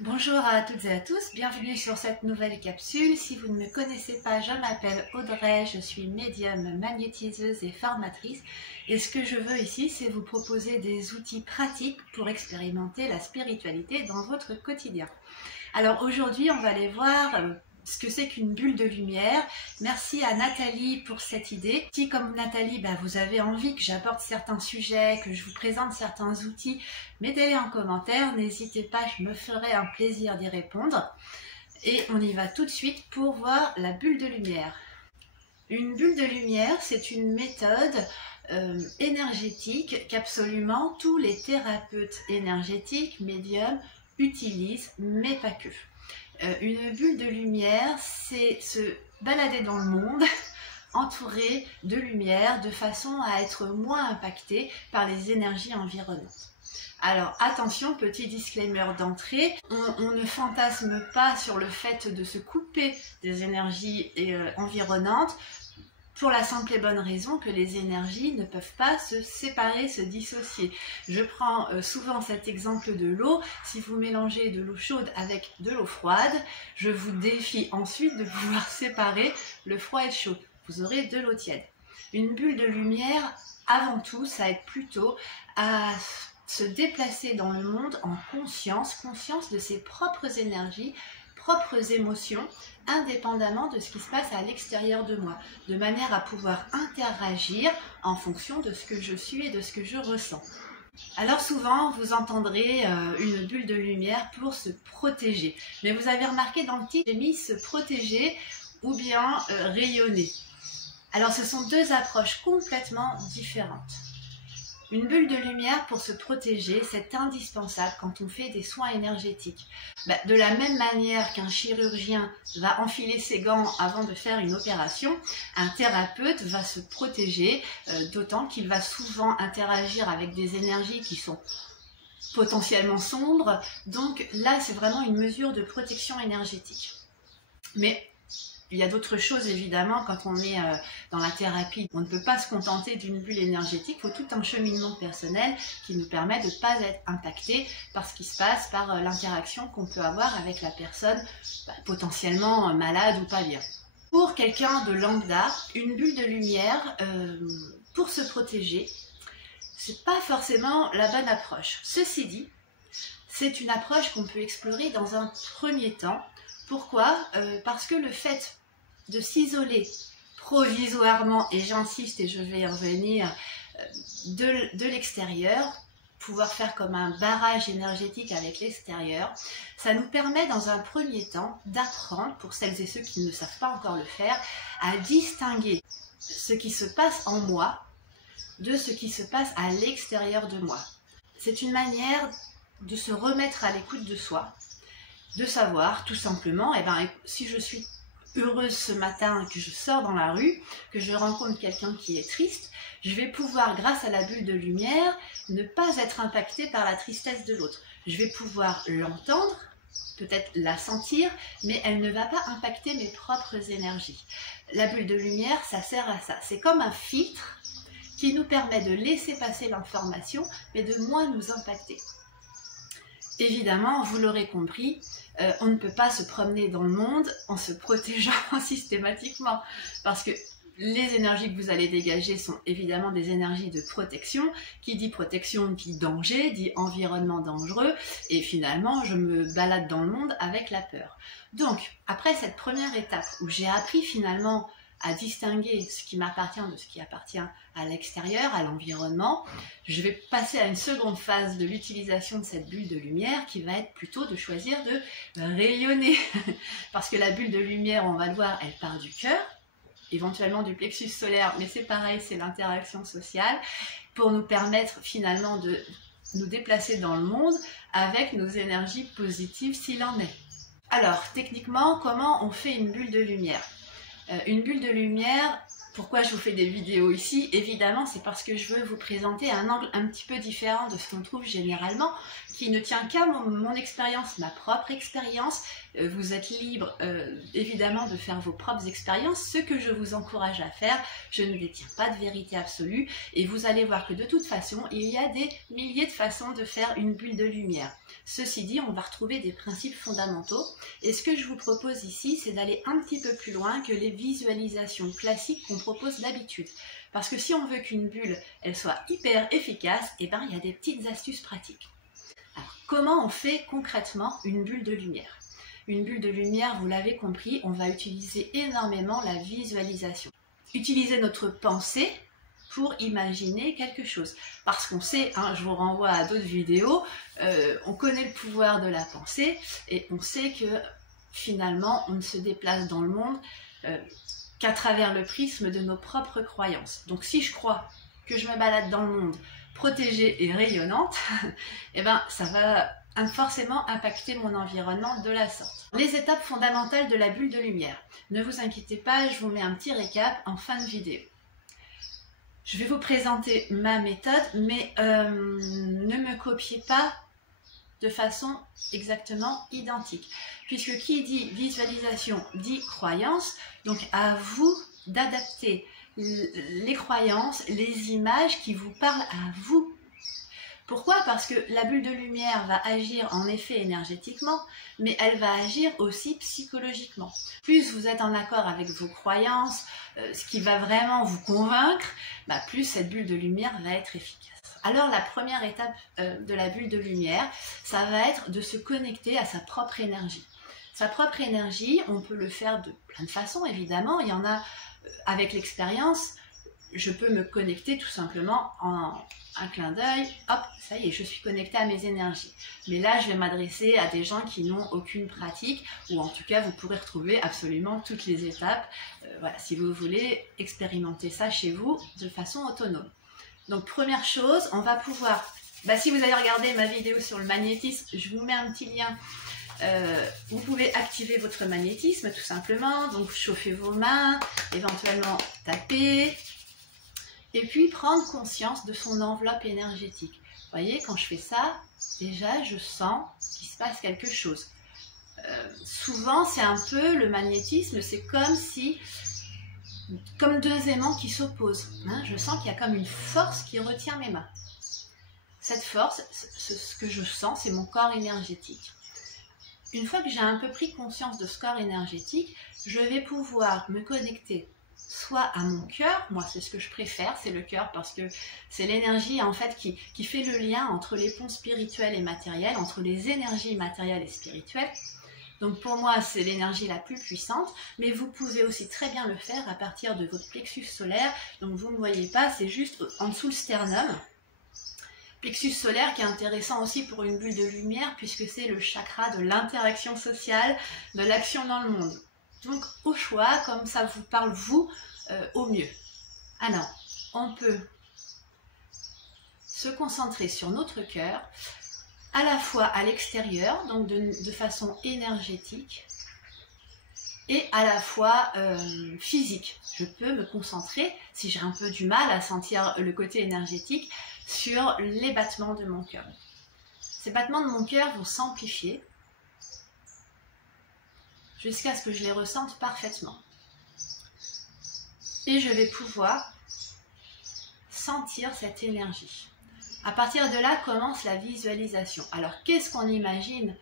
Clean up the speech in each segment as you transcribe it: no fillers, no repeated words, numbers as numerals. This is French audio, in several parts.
Bonjour à toutes et à tous, bienvenue sur cette nouvelle capsule. Si vous ne me connaissez pas, je m'appelle Audrey, je suis médium, magnétiseuse et formatrice. Et ce que je veux ici, c'est vous proposer des outils pratiques pour expérimenter la spiritualité dans votre quotidien. Alors aujourd'hui, on va aller voir ce que c'est qu'une bulle de lumière. Merci à Nathalie pour cette idée. Si comme Nathalie, vous avez envie que j'apporte certains sujets, que je vous présente certains outils, mettez-les en commentaire, n'hésitez pas, je me ferai un plaisir d'y répondre. Et on y va tout de suite pour voir la bulle de lumière. Une bulle de lumière, c'est une méthode énergétique qu'absolument tous les thérapeutes énergétiques, médiums, utilisent, mais pas que. Une bulle de lumière, c'est se balader dans le monde entouré de lumière de façon à être moins impacté par les énergies environnantes. Alors attention, petit disclaimer d'entrée, on ne fantasme pas sur le fait de se couper des énergies environnantes, pour la simple et bonne raison que les énergies ne peuvent pas se séparer, se dissocier. Je prends souvent cet exemple de l'eau. Si vous mélangez de l'eau chaude avec de l'eau froide, je vous défie ensuite de pouvoir séparer le froid et le chaud. Vous aurez de l'eau tiède. Une bulle de lumière, avant tout, ça aide plutôt à se déplacer dans le monde en conscience, conscience de ses propres énergies, propres émotions, indépendamment de ce qui se passe à l'extérieur de moi, de manière à pouvoir interagir en fonction de ce que je suis et de ce que je ressens. Alors souvent, vous entendrez une bulle de lumière pour se protéger. Mais vous avez remarqué dans le titre, j'ai mis se protéger ou bien rayonner. Alors ce sont deux approches complètement différentes. Une bulle de lumière pour se protéger, c'est indispensable quand on fait des soins énergétiques. De la même manière qu'un chirurgien va enfiler ses gants avant de faire une opération, un thérapeute va se protéger, d'autant qu'il va souvent interagir avec des énergies qui sont potentiellement sombres. Donc là, c'est vraiment une mesure de protection énergétique. Mais il y a d'autres choses évidemment quand on est dans la thérapie. On ne peut pas se contenter d'une bulle énergétique, il faut tout un cheminement personnel qui nous permet de ne pas être impacté par ce qui se passe, par l'interaction qu'on peut avoir avec la personne potentiellement malade ou pas bien. Pour quelqu'un de lambda, une bulle de lumière, pour se protéger, c'est pas forcément la bonne approche. Ceci dit, c'est une approche qu'on peut explorer dans un premier temps. Pourquoi ? Parce que le fait de s'isoler provisoirement, et j'insiste et je vais y revenir, de l'extérieur, pouvoir faire comme un barrage énergétique avec l'extérieur, ça nous permet dans un premier temps d'apprendre, pour celles et ceux qui ne savent pas encore le faire, à distinguer ce qui se passe en moi de ce qui se passe à l'extérieur de moi. C'est une manière de se remettre à l'écoute de soi, de savoir tout simplement, si je suis heureuse ce matin, que je sors dans la rue, que je rencontre quelqu'un qui est triste, je vais pouvoir, grâce à la bulle de lumière, ne pas être impactée par la tristesse de l'autre. Je vais pouvoir l'entendre, peut-être la sentir, mais elle ne va pas impacter mes propres énergies. La bulle de lumière, ça sert à ça. C'est comme un filtre qui nous permet de laisser passer l'information, mais de moins nous impacter. Évidemment, vous l'aurez compris, on ne peut pas se promener dans le monde en se protégeant systématiquement, parce que les énergies que vous allez dégager sont évidemment des énergies de protection. Qui dit protection dit danger, dit environnement dangereux, et finalement je me balade dans le monde avec la peur. Donc, après cette première étape où j'ai appris finalement à distinguer ce qui m'appartient de ce qui appartient à l'extérieur, à l'environnement, je vais passer à une seconde phase de l'utilisation de cette bulle de lumière qui va être plutôt de choisir de rayonner. Parce que la bulle de lumière, on va le voir, elle part du cœur, éventuellement du plexus solaire, mais c'est pareil, c'est l'interaction sociale, pour nous permettre finalement de nous déplacer dans le monde avec nos énergies positives s'il en est. Alors, techniquement, comment on fait une bulle de lumière ? Une bulle de lumière, Pourquoi je vous fais des vidéos ici? Évidemment, c'est parce que je veux vous présenter un angle un petit peu différent de ce qu'on trouve généralement, qui ne tient qu'à mon expérience, ma propre expérience. Vous êtes libre, évidemment, de faire vos propres expériences. Ce que je vous encourage à faire, je ne détiens pas de vérité absolue. Et vous allez voir que de toute façon, il y a des milliers de façons de faire une bulle de lumière. Ceci dit, on va retrouver des principes fondamentaux. Et ce que je vous propose ici, c'est d'aller un petit peu plus loin que les visualisations classiques qu'on propose d'habitude. Parce que si on veut qu'une bulle, elle soit hyper efficace, eh ben, il y a des petites astuces pratiques. Alors, comment on fait concrètement une bulle de lumière? Une bulle de lumière, vous l'avez compris, on va utiliser énormément la visualisation. Utiliser notre pensée pour imaginer quelque chose. Parce qu'on sait, hein, je vous renvoie à d'autres vidéos, on connaît le pouvoir de la pensée et on sait que finalement on ne se déplace dans le monde qu'à travers le prisme de nos propres croyances. Donc si je crois que je me balade dans le monde protégée et rayonnante, eh ben, ça va forcément impacter mon environnement de la sorte. Les étapes fondamentales de la bulle de lumière. Ne vous inquiétez pas, je vous mets un petit récap en fin de vidéo. Je vais vous présenter ma méthode, mais ne me copiez pas de façon exactement identique. Puisque qui dit visualisation dit croyance, donc à vous d'adapter les croyances, les images qui vous parlent à vous. Pourquoi? Parce que la bulle de lumière va agir en effet énergétiquement, mais elle va agir aussi psychologiquement. Plus vous êtes en accord avec vos croyances, ce qui va vraiment vous convaincre, bah, plus cette bulle de lumière va être efficace. Alors la première étape de la bulle de lumière, ça va être de se connecter à sa propre énergie. Sa propre énergie, on peut le faire de plein de façons évidemment. Il y en a avec l'expérience, je peux me connecter tout simplement en un clin d'œil, hop, ça y est, je suis connectée à mes énergies. Mais là, je vais m'adresser à des gens qui n'ont aucune pratique, ou en tout cas, vous pourrez retrouver absolument toutes les étapes, voilà, si vous voulez expérimenter ça chez vous de façon autonome. Donc, première chose, on va pouvoir, si vous avez regardé ma vidéo sur le magnétisme, je vous mets un petit lien. Vous pouvez activer votre magnétisme tout simplement, donc chauffez vos mains, éventuellement taper, et puis prendre conscience de son enveloppe énergétique. Vous voyez, quand je fais ça, déjà je sens qu'il se passe quelque chose. Souvent c'est un peu le magnétisme, c'est comme deux aimants qui s'opposent. Hein, je sens qu'il y a comme une force qui retient mes mains. Cette force, ce que je sens, c'est mon corps énergétique. Une fois que j'ai un peu pris conscience de ce corps énergétique, je vais pouvoir me connecter soit à mon cœur, moi c'est ce que je préfère, c'est le cœur parce que c'est l'énergie en fait qui fait le lien entre les ponts spirituels et matériels, entre les énergies matérielles et spirituelles. Donc pour moi c'est l'énergie la plus puissante, mais vous pouvez aussi très bien le faire à partir de votre plexus solaire. Donc vous ne voyez pas, c'est juste en dessous le sternum. Plexus solaire qui est intéressant aussi pour une bulle de lumière puisque c'est le chakra de l'interaction sociale, de l'action dans le monde. Donc au choix, comme ça vous parle vous, au mieux. Alors, on peut se concentrer sur notre cœur, à la fois à l'extérieur, donc de façon énergétique, et à la fois physique. Je peux me concentrer, si j'ai un peu du mal à sentir le côté énergétique, sur les battements de mon cœur. Ces battements de mon cœur vont s'amplifier jusqu'à ce que je les ressente parfaitement. Et je vais pouvoir sentir cette énergie. À partir de là commence la visualisation. Alors qu'est-ce qu'on imagine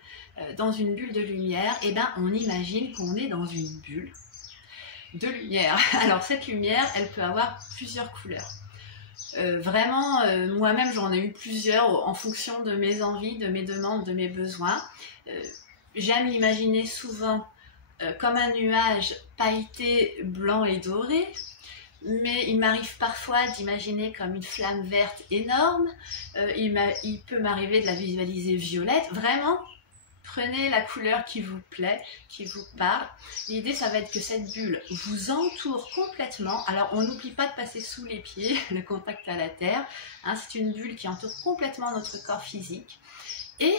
dans une bulle de lumière? Eh bien on imagine qu'on est dans une bulle de lumière. Alors cette lumière, elle peut avoir plusieurs couleurs. Vraiment, moi-même j'en ai eu plusieurs en fonction de mes envies, de mes demandes, de mes besoins. J'aime l'imaginer souvent comme un nuage pailleté blanc et doré, mais il m'arrive parfois d'imaginer comme une flamme verte énorme. Il peut m'arriver de la visualiser violette. Vraiment, prenez la couleur qui vous plaît, qui vous parle. L'idée, ça va être que cette bulle vous entoure complètement. Alors, on n'oublie pas de passer sous les pieds, le contact à la terre. Hein, c'est une bulle qui entoure complètement notre corps physique. Et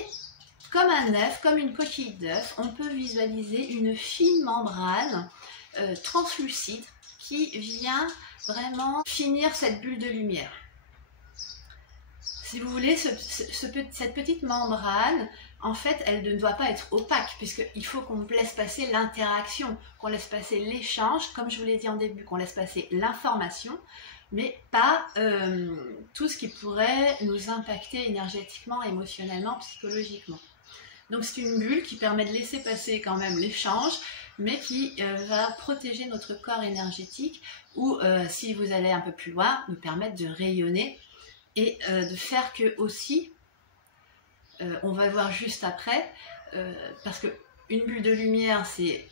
comme un œuf, comme une coquille d'œuf, on peut visualiser une fine membrane translucide qui vient vraiment finir cette bulle de lumière. Si vous voulez, cette petite membrane, en fait, elle ne doit pas être opaque, puisqu'il faut qu'on laisse passer l'interaction, qu'on laisse passer l'échange, comme je vous l'ai dit en début, qu'on laisse passer l'information, mais pas tout ce qui pourrait nous impacter énergétiquement, émotionnellement, psychologiquement. Donc c'est une bulle qui permet de laisser passer quand même l'échange, mais qui va protéger notre corps énergétique, ou si vous allez un peu plus loin, nous permettre de rayonner et de faire que aussi, on va voir juste après, parce que une bulle de lumière, c'est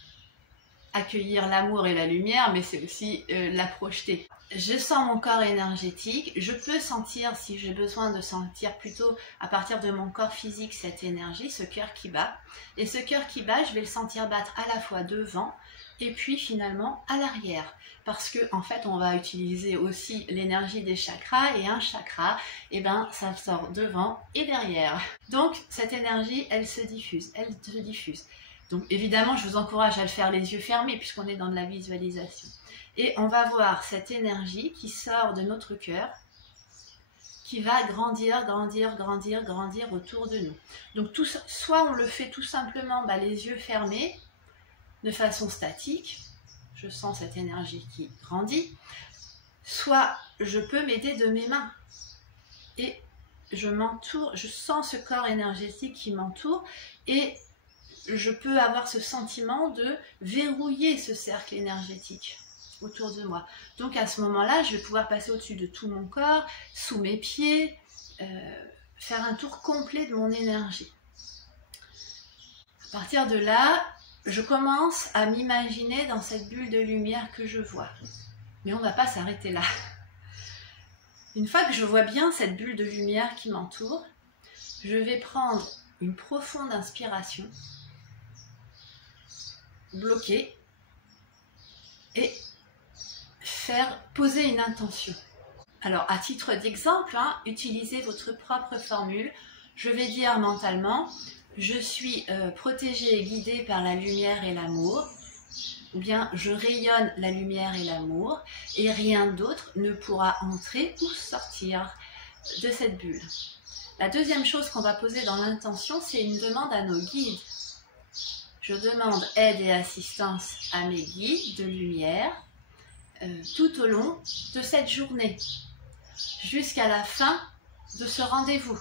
accueillir l'amour et la lumière, mais c'est aussi la projeter. Je sens mon corps énergétique, je peux sentir, si j'ai besoin de sentir plutôt à partir de mon corps physique cette énergie, ce cœur qui bat. Et ce cœur qui bat, je vais le sentir battre à la fois devant et puis finalement à l'arrière. Parce que en fait, on va utiliser aussi l'énergie des chakras, et un chakra, et ben, ça sort devant et derrière. Donc cette énergie, elle se diffuse, elle se diffuse. Donc évidemment, je vous encourage à le faire les yeux fermés puisqu'on est dans de la visualisation. Et on va voir cette énergie qui sort de notre cœur, qui va grandir, grandir, grandir, grandir autour de nous. Donc soit on le fait tout simplement les yeux fermés, de façon statique, je sens cette énergie qui grandit, soit je peux m'aider de mes mains. Et je m'entoure, je sens ce corps énergétique qui m'entoure, et je peux avoir ce sentiment de verrouiller ce cercle énergétique autour de moi. Donc à ce moment-là, je vais pouvoir passer au-dessus de tout mon corps, sous mes pieds, faire un tour complet de mon énergie. À partir de là, je commence à m'imaginer dans cette bulle de lumière que je vois. Mais on ne va pas s'arrêter là. Une fois que je vois bien cette bulle de lumière qui m'entoure, je vais prendre une profonde inspiration, bloquer et faire poser une intention. Alors à titre d'exemple, utilisez votre propre formule. Je vais dire mentalement, je suis protégée et guidée par la lumière et l'amour, ou bien je rayonne la lumière et l'amour, et rien d'autre ne pourra entrer ou sortir de cette bulle. La deuxième chose qu'on va poser dans l'intention, c'est une demande à nos guides. Je demande aide et assistance à mes guides de lumière tout au long de cette journée, jusqu'à la fin de ce rendez-vous.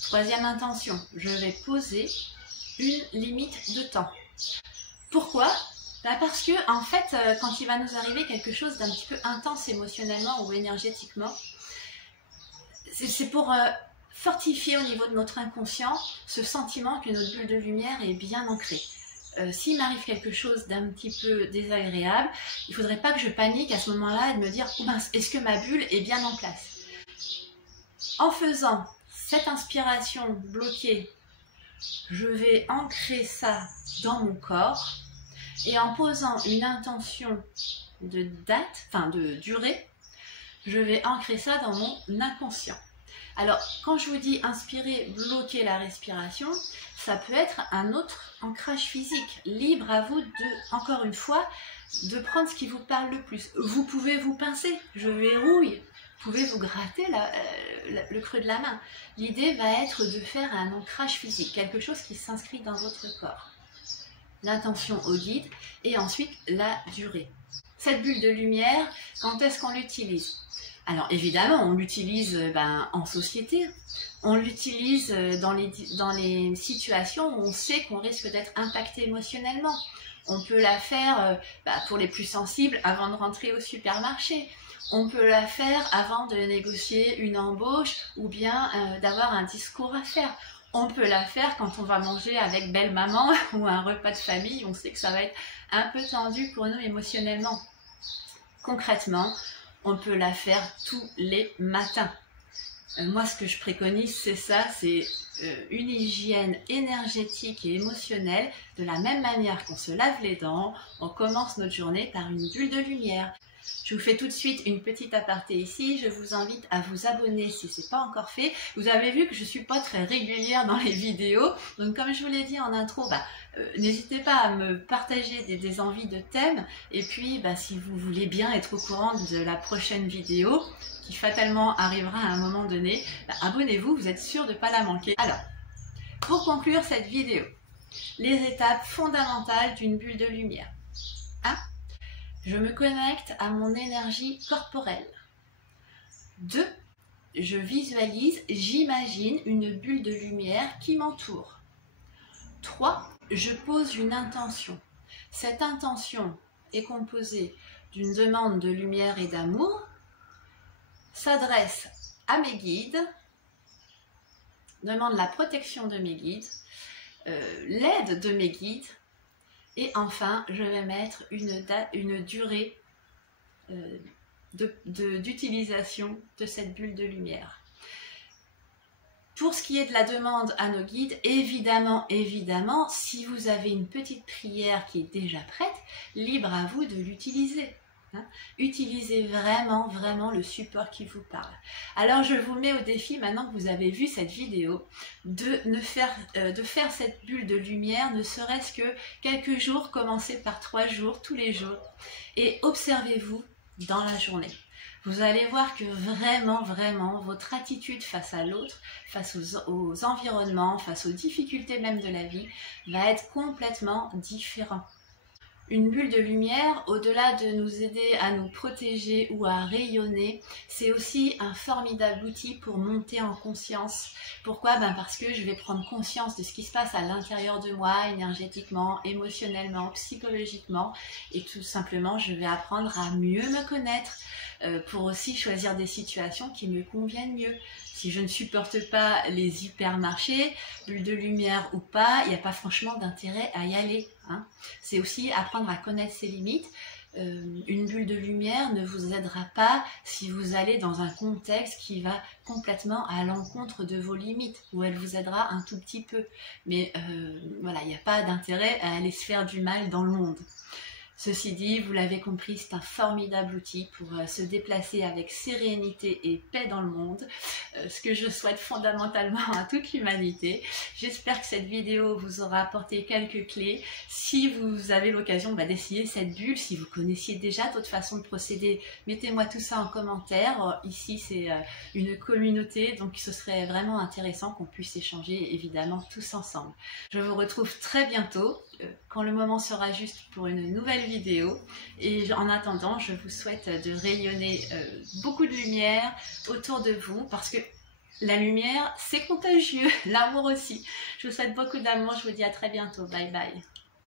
Troisième intention, je vais poser une limite de temps. Pourquoi ? Parce que en fait, quand il va nous arriver quelque chose d'un petit peu intense émotionnellement ou énergétiquement, c'est pour fortifier au niveau de notre inconscient ce sentiment que notre bulle de lumière est bien ancrée. S'il m'arrive quelque chose d'un petit peu désagréable, il ne faudrait pas que je panique à ce moment-là et de me dire oh mince, est-ce que ma bulle est bien en place? En faisant cette inspiration bloquée, je vais ancrer ça dans mon corps, et en posant une intention de date, de durée, je vais ancrer ça dans mon inconscient. Alors, quand je vous dis inspirer, bloquer la respiration, ça peut être un autre ancrage physique. Libre à vous, encore une fois, de prendre ce qui vous parle le plus. Vous pouvez vous pincer, je verrouille. Vous pouvez vous gratter le creux de la main. L'idée va être de faire un ancrage physique, quelque chose qui s'inscrit dans votre corps. L'intention au guide et ensuite la durée. Cette bulle de lumière, quand est-ce qu'on l'utilise? Alors évidemment, on l'utilise en société, on l'utilise dans les situations où on sait qu'on risque d'être impacté émotionnellement. On peut la faire pour les plus sensibles avant de rentrer au supermarché. On peut la faire avant de négocier une embauche ou bien d'avoir un discours à faire. On peut la faire quand on va manger avec belle maman ou un repas de famille. On sait que ça va être un peu tendu pour nous émotionnellement. Concrètement, on peut la faire tous les matins. Moi, ce que je préconise, c'est ça, c'est une hygiène énergétique et émotionnelle. De la même manière qu'on se lave les dents, on commence notre journée par une bulle de lumière. Je vous fais tout de suite une petite aparté ici. Je vous invite à vous abonner si ce n'est pas encore fait. Vous avez vu que je ne suis pas très régulière dans les vidéos. Donc comme je vous l'ai dit en intro, n'hésitez pas à me partager des envies de thèmes. Et puis si vous voulez bien être au courant de la prochaine vidéo, qui fatalement arrivera à un moment donné, abonnez-vous, vous êtes sûr de ne pas la manquer. Alors, pour conclure cette vidéo, les étapes fondamentales d'une bulle de lumière. 1. Je me connecte à mon énergie corporelle. 2. Je visualise, j'imagine une bulle de lumière qui m'entoure. 3. Je pose une intention. Cette intention est composée d'une demande de lumière et d'amour, s'adresse à mes guides, demande la protection de mes guides, l'aide de mes guides, et enfin, je vais mettre une durée d'utilisation de cette bulle de lumière. Pour ce qui est de la demande à nos guides, évidemment, si vous avez une petite prière qui est déjà prête, libre à vous de l'utiliser. Utilisez vraiment le support qui vous parle. Alors je vous mets au défi, maintenant que vous avez vu cette vidéo, de faire cette bulle de lumière, ne serait-ce que quelques jours, commencez par 3 jours, tous les jours, et observez-vous dans la journée. Vous allez voir que vraiment, votre attitude face à l'autre, face aux environnements, face aux difficultés même de la vie, va être complètement différente. Une bulle de lumière, au-delà de nous aider à nous protéger ou à rayonner, c'est aussi un formidable outil pour monter en conscience. Pourquoi? Parce que je vais prendre conscience de ce qui se passe à l'intérieur de moi, énergétiquement, émotionnellement, psychologiquement, et tout simplement, je vais apprendre à mieux me connaître, pour aussi choisir des situations qui me conviennent mieux. Si je ne supporte pas les hypermarchés, bulle de lumière ou pas, il n'y a pas franchement d'intérêt à y aller. C'est aussi apprendre à connaître ses limites. Une bulle de lumière ne vous aidera pas si vous allez dans un contexte qui va complètement à l'encontre de vos limites, où elle vous aidera un tout petit peu. Mais voilà, il n'y a pas d'intérêt à aller se faire du mal dans le monde. Ceci dit, vous l'avez compris, c'est un formidable outil pour se déplacer avec sérénité et paix dans le monde, ce que je souhaite fondamentalement à toute l'humanité. J'espère que cette vidéo vous aura apporté quelques clés. Si vous avez l'occasion d'essayer cette bulle, si vous connaissiez déjà d'autres façons de procéder, mettez-moi tout ça en commentaire. Ici, c'est une communauté, donc ce serait vraiment intéressant qu'on puisse échanger évidemment tous ensemble. Je vous retrouve très bientôt, quand le moment sera juste pour une nouvelle vidéo, et en attendant je vous souhaite de rayonner beaucoup de lumière autour de vous, parce que la lumière c'est contagieux, l'amour aussi. Je vous souhaite beaucoup d'amour, je vous dis à très bientôt, bye bye.